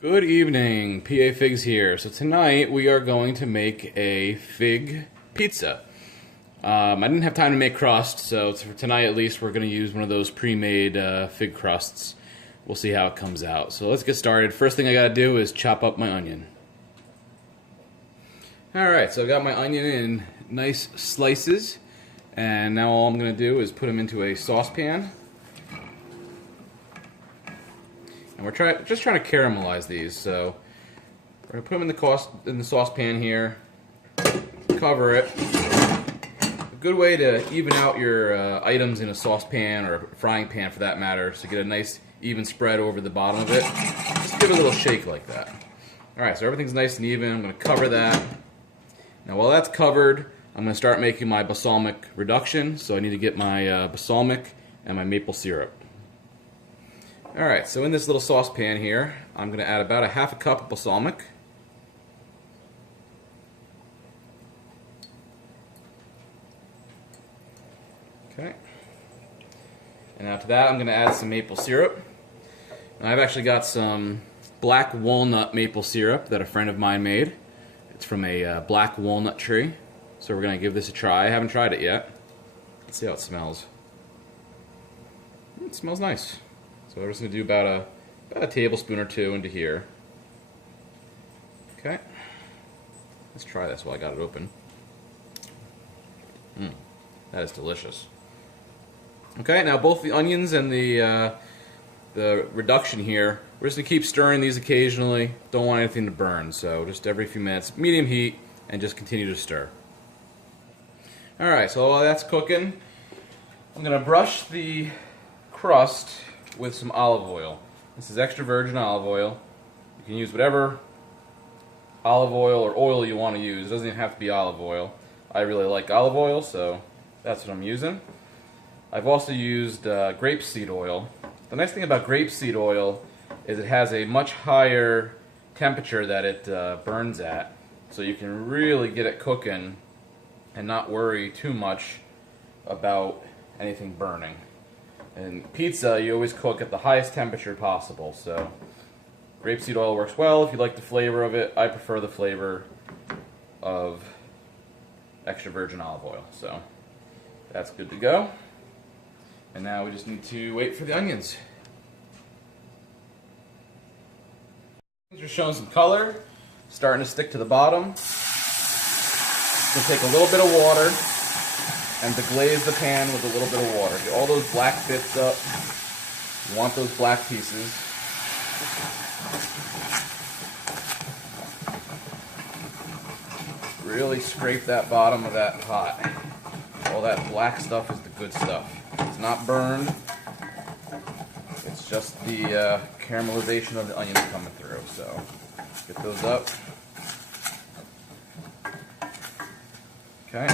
Good evening, PA Figs here. So tonight we are going to make a fig pizza. I didn't have time to make crust, so for tonight at least we're going to use one of those pre-made fig crusts. We'll see how it comes out. So let's get started. First thing I got to do is chop up my onion. Alright, so I've got my onion in nice slices, and now all I'm going to do is put them into a saucepan. And we're just trying to caramelize these, so we're going to put them in the saucepan here, cover it. A good way to even out your items in a saucepan or a frying pan for that matter, so get a nice even spread over the bottom of it. Just give it a little shake like that. Alright, so everything's nice and even. I'm going to cover that. Now while that's covered, I'm going to start making my balsamic reduction, so I need to get my balsamic and my maple syrup. Alright, so in this little saucepan here, I'm going to add about a half a cup of balsamic. Okay. And after that, I'm going to add some maple syrup. Now, I've actually got some black walnut maple syrup that a friend of mine made. It's from a black walnut tree. So we're going to give this a try. I haven't tried it yet. Let's see how it smells. It smells nice. So we're just going to do about a tablespoon or two into here. Okay. Let's try this while I got it open. That is delicious. Okay, now both the onions and the reduction here, we're just going to keep stirring these occasionally. Don't want anything to burn, so just every few minutes, medium heat, and just continue to stir. Alright, so while that's cooking, I'm going to brush the crust with some olive oil. This is extra virgin olive oil. You can use whatever olive oil or oil you want to use. It doesn't even have to be olive oil. I really like olive oil, so that's what I'm using. I've also used grapeseed oil. The nice thing about grapeseed oil is it has a much higher temperature that it burns at, so you can really get it cooking and not worry too much about anything burning. In pizza, you always cook at the highest temperature possible, so grapeseed oil works well if you like the flavor of it. I prefer the flavor of extra virgin olive oil, so that's good to go. And now we just need to wait for the onions. These are showing some color, starting to stick to the bottom. It's going to take a little bit of water and deglaze the pan with a little bit of water. Get all those black bits up. You want those black pieces. Really scrape that bottom of that pot. All that black stuff is the good stuff. It's not burned. It's just the caramelization of the onions coming through. So get those up. Okay.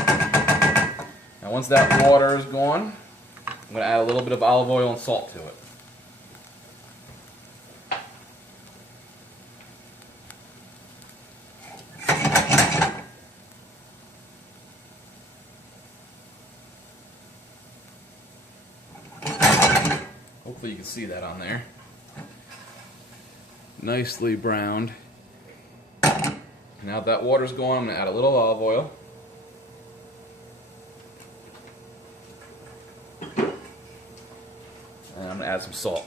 Now once that water is gone, I'm going to add a little bit of olive oil and salt to it. Hopefully you can see that on there. Nicely browned. Now that water's gone, I'm going to add a little olive oil. And I'm going to add some salt.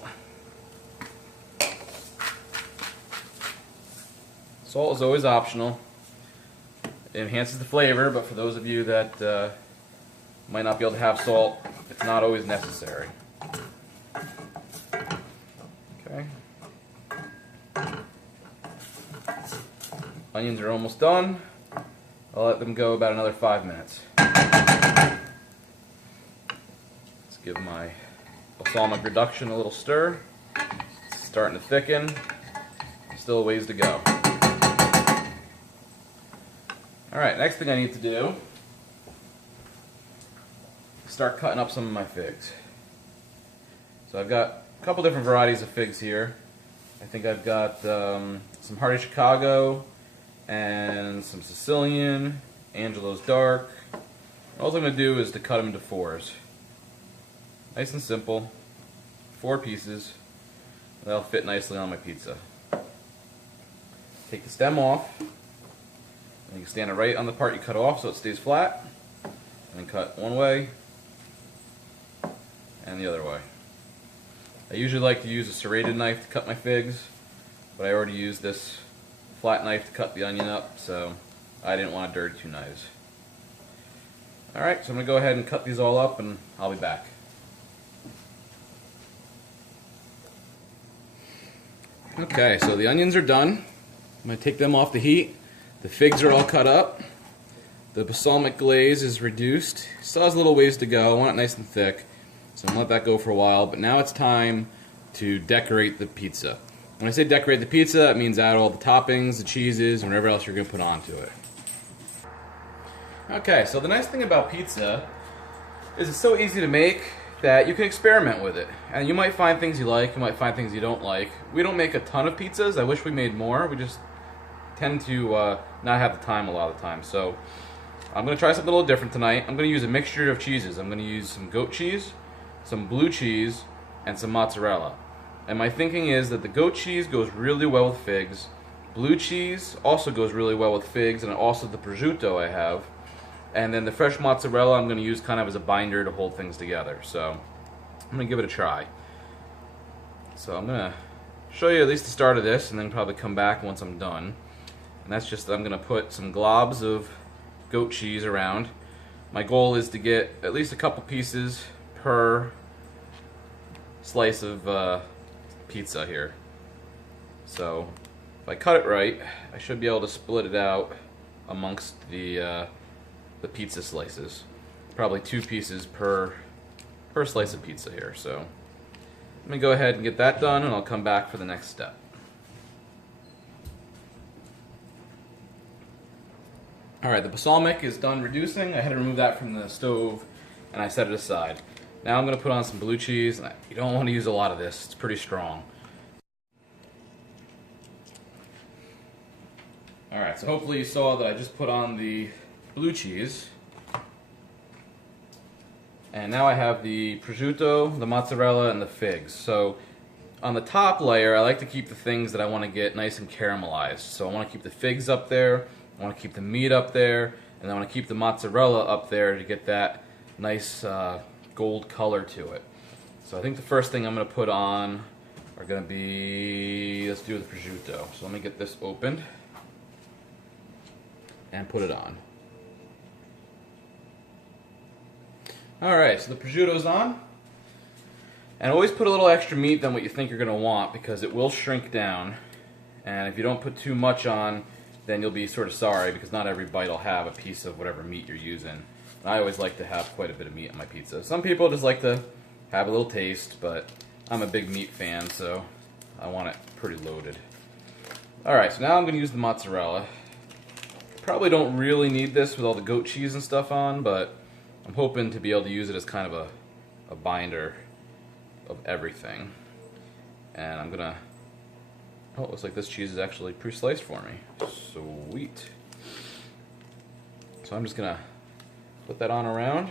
Salt is always optional. It enhances the flavor, but for those of you that might not be able to have salt, it's not always necessary. Okay. Onions are almost done. I'll let them go about another 5 minutes. Let's give my balsamic reduction a little stir. It's starting to thicken. Still a ways to go. Alright, next thing I need to do is start cutting up some of my figs. So I've got a couple different varieties of figs here. I think I've got some Hearty Chicago and some Sicilian, Angelo's Dark. All I'm going to do is to cut them into fours. Nice and simple. 4 pieces. That'll fit nicely on my pizza. take the stem off, and you can stand it right on the part you cut off so it stays flat, and then cut one way and the other way. I usually like to use a serrated knife to cut my figs, but I already used this flat knife to cut the onion up, so I didn't want to dirty two knives. Alright, so I'm going to go ahead and cut these all up and I'll be back. Okay, so the onions are done. I'm going to take them off the heat. The figs are all cut up. The balsamic glaze is reduced. Still has a little ways to go. I want it nice and thick, so I'm going to let that go for a while. But now it's time to decorate the pizza. When I say decorate the pizza, that means add all the toppings, the cheeses, and whatever else you're going to put onto it. Okay, so the nice thing about pizza is it's so easy to make that you can experiment with it. And you might find things you like, you might find things you don't like. We don't make a ton of pizzas. I wish we made more. We just tend to not have the time a lot of the time. So I'm going to try something a little different tonight. I'm going to use a mixture of cheeses. I'm going to use some goat cheese, some blue cheese, and some mozzarella. And my thinking is that the goat cheese goes really well with figs. Blue cheese also goes really well with figs, and also the prosciutto I have. And then the fresh mozzarella I'm going to use kind of as a binder to hold things together. So I'm going to give it a try. So I'm going to show you at least the start of this and then probably come back once I'm done. And that's just that I'm going to put some globs of goat cheese around. My goal is to get at least a couple pieces per slice of pizza here. So if I cut it right, I should be able to split it out amongst the pizza slices. Probably 2 pieces per slice of pizza here. So let me go ahead and get that done and I'll come back for the next step. Alright, the balsamic is done reducing. I had to remove that from the stove and I set it aside. Now I'm going to put on some blue cheese. You don't want to use a lot of this, it's pretty strong. Alright, so hopefully you saw that I just put on the blue cheese. And now I have the prosciutto, the mozzarella, and the figs. So on the top layer, I like to keep the things that I want to get nice and caramelized. So I want to keep the figs up there, I want to keep the meat up there, and I want to keep the mozzarella up there to get that nice gold color to it. So I think the first thing I'm going to put on are going to be, let's do the prosciutto. So let me get this opened and put it on. Alright, so the prosciutto's on. And always put a little extra meat than what you think you're going to want because it will shrink down. And if you don't put too much on, then you'll be sort of sorry because not every bite will have a piece of whatever meat you're using. And I always like to have quite a bit of meat on my pizza. Some people just like to have a little taste, but I'm a big meat fan, so I want it pretty loaded. Alright, so now I'm going to use the mozzarella. Probably don't really need this with all the goat cheese and stuff on, but I'm hoping to be able to use it as kind of a binder of everything. And I'm gonna, oh, it looks like this cheese is actually pre-sliced for me. Sweet. So I'm just gonna put that on around.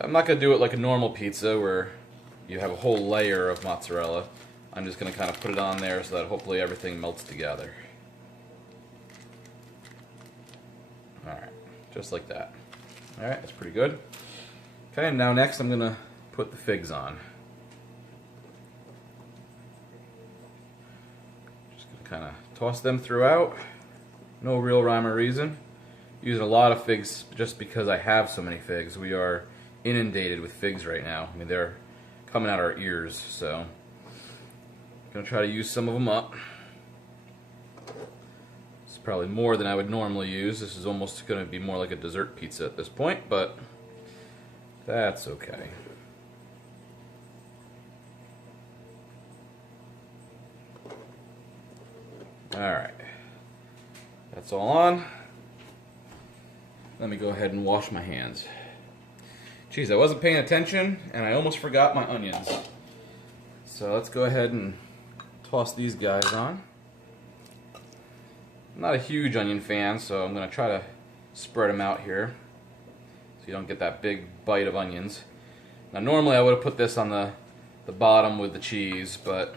I'm not gonna do it like a normal pizza where you have a whole layer of mozzarella. I'm just gonna kind of put it on there so that hopefully everything melts together. Alright, just like that. Alright, that's pretty good. Okay, and now next I'm going to put the figs on. Just going to kind of toss them throughout. No real rhyme or reason. Using a lot of figs just because I have so many figs. We are inundated with figs right now. I mean, they're coming out our ears, so I'm going to try to use some of them up. Probably more than I would normally use. This is almost going to be more like a dessert pizza at this point, but that's okay. Alright. That's all on. Let me go ahead and wash my hands. Geez, I wasn't paying attention and I almost forgot my onions. So let's go ahead and toss these guys on. I'm not a huge onion fan, so I'm going to try to spread them out here so you don't get that big bite of onions. Now normally I would have put this on the bottom with the cheese, but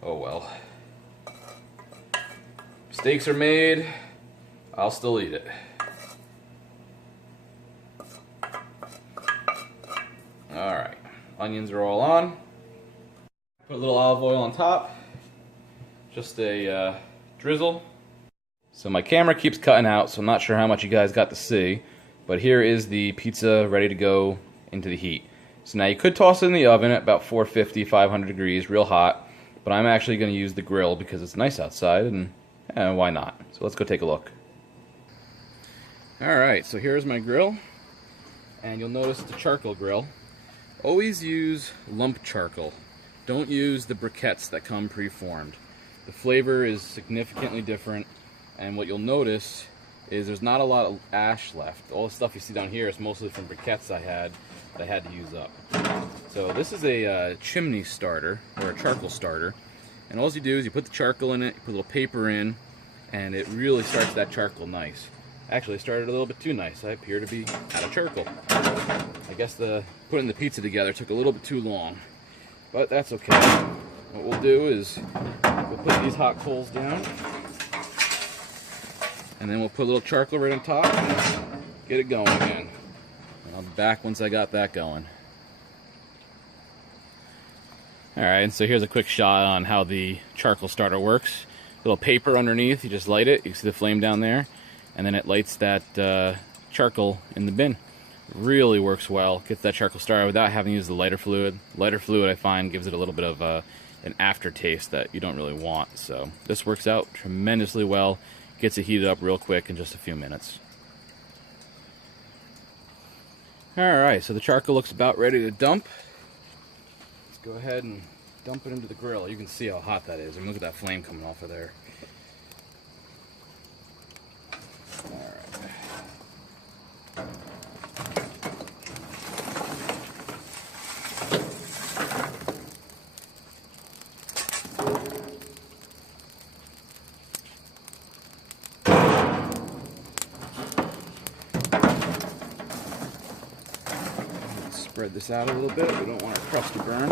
oh well. Steaks are made. I'll still eat it. Alright, onions are all on. Put a little olive oil on top. Just a drizzle. So my camera keeps cutting out, so I'm not sure how much you guys got to see. But here is the pizza ready to go into the heat. So now you could toss it in the oven at about 450, 500 degrees, real hot. But I'm actually going to use the grill because it's nice outside, and why not? So let's go take a look. Alright, so here's my grill. And you'll notice it's a charcoal grill. Always use lump charcoal. Don't use the briquettes that come pre-formed. The flavor is significantly different, and what you'll notice is there's not a lot of ash left. All the stuff you see down here is mostly from briquettes I had to use up. So this is a chimney starter, or a charcoal starter, and all you do is you put the charcoal in it, you put a little paper in, and it really starts that charcoal nice. Actually, it started a little bit too nice. I appear to be out of charcoal. I guess putting the pizza together took a little bit too long, but that's okay. What we'll do is we'll put these hot coals down, and then we'll put a little charcoal right on top and get it going again. And I'll be back once I got that going. Alright, so here's a quick shot on how the charcoal starter works. Little paper underneath, you just light it, you can see the flame down there, and then it lights that charcoal in the bin. Really works well, gets that charcoal started without having to use the lighter fluid. Lighter fluid, I find, gives it a little bit of an aftertaste that you don't really want. So this works out tremendously well, gets it heated up real quick in just a few minutes. Alright, so the charcoal looks about ready to dump. Let's go ahead and dump it into the grill. You can see how hot that is. I mean, look at that flame coming off of there. Spread this out a little bit. We don't want our crust to burn.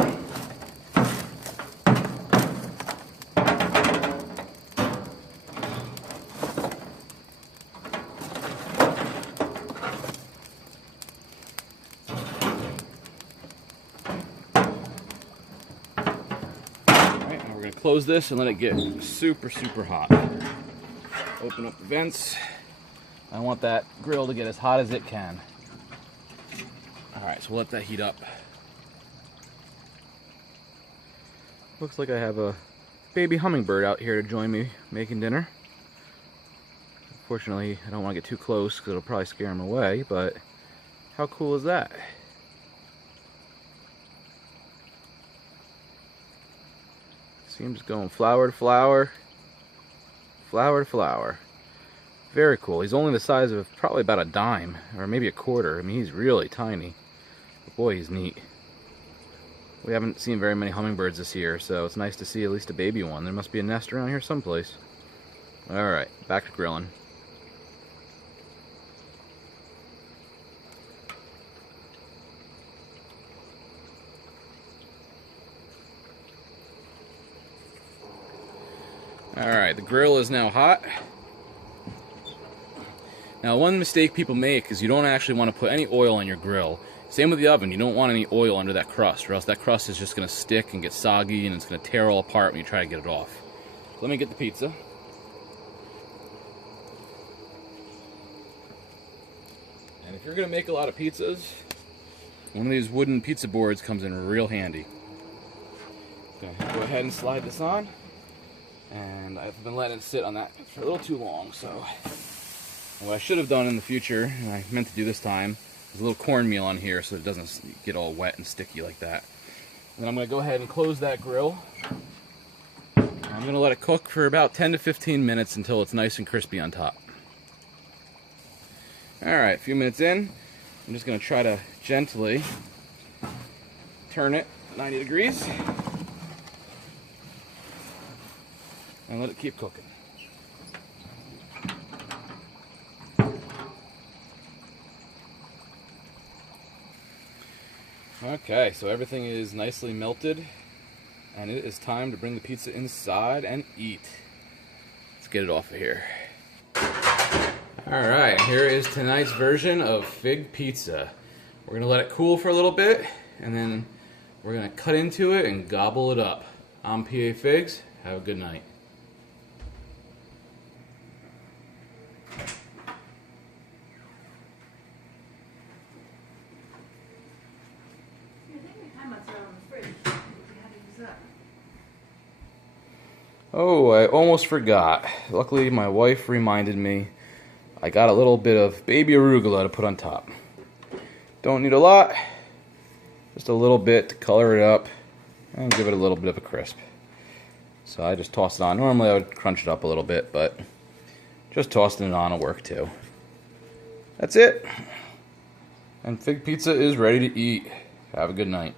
Alright, now we're going to close this and let it get super, super hot. Open up the vents. I want that grill to get as hot as it can. Alright, so we'll let that heat up. Looks like I have a baby hummingbird out here to join me making dinner. Unfortunately, I don't want to get too close because it'll probably scare him away, but how cool is that? Seems going flower to flower, flower to flower. Very cool. He's only the size of probably about a dime, or maybe a quarter. I mean, he's really tiny. But boy, he's neat. We haven't seen very many hummingbirds this year, so it's nice to see at least a baby one. There must be a nest around here someplace. Alright, back to grilling. Alright, the grill is now hot. Now, one mistake people make is you don't actually want to put any oil on your grill. Same with the oven, you don't want any oil under that crust, or else that crust is just going to stick and get soggy, and it's going to tear all apart when you try to get it off. So let me get the pizza. And if you're going to make a lot of pizzas, one of these wooden pizza boards comes in real handy. Okay, go ahead and slide this on. And I've been letting it sit on that for a little too long, so... What I should have done in the future, and I meant to do this time, is a little cornmeal on here so it doesn't get all wet and sticky like that. And then I'm going to go ahead and close that grill. I'm going to let it cook for about 10 to 15 minutes until it's nice and crispy on top. Alright, a few minutes in, I'm just going to try to gently turn it 90 degrees and let it keep cooking. Okay, so everything is nicely melted, and it is time to bring the pizza inside and eat. Let's get it off of here. Alright, here is tonight's version of fig pizza. We're going to let it cool for a little bit, and then we're going to cut into it and gobble it up. I'm PA Figs. Have a good night. Oh, I almost forgot. Luckily, my wife reminded me. I got a little bit of baby arugula to put on top. Don't need a lot, just a little bit to color it up and give it a little bit of a crisp. So I just tossed it on. Normally I would crunch it up a little bit, but just tossing it on will work too. That's it. And fig pizza is ready to eat. Have a good night.